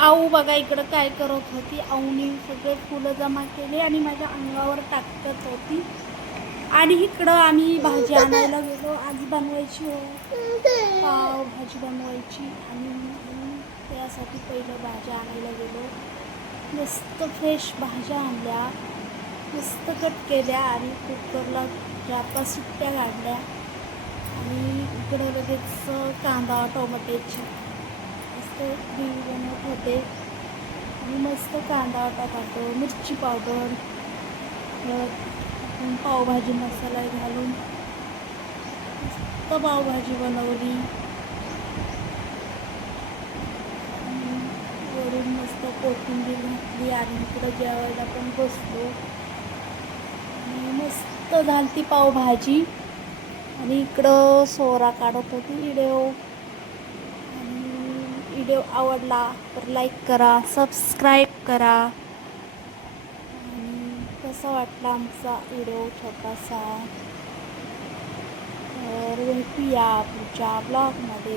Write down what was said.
आऊ बघा इकडं काय करत होती. आऊनी सगळे फुलं जमा केले आणि माझ्या अंगावर टाकत होती. आणि इकडं आम्ही भाजी आणायला गेलो. आज बनवायची हो पाव भाजी बनवायची आणि त्यासाठी पहिलं भाज्या आणायला गेलो. मस्त फ्रेश भाज्या आणल्या, मस्त कट केल्या आणि कुकरला 4-5 शिट्ट्या काढल्या. आणि इकडं लगेच कांदा टोमॅटोची मस्त ग्रेव्ही बनवत होते. आणि मस्त कांदा टोमॅटो मिरची पावडर पावभाजी मसाला घालून मस्त पावभाजी बनवली. वरून मस्त कोथिंबीर घातली आणि इकडं जेवायला पण बसलो. आणि मस्त झाली पावभाजी. आणि इकडं सोरा काढत होती व्हिडिओ. आणि व्हिडिओ आवडला तर लाईक करा, सबस्क्राईब करा. आणि कसा वाटला आमचा व्हिडिओ छोटासा, तर भेटूया पुढच्या ब्लॉगमध्ये.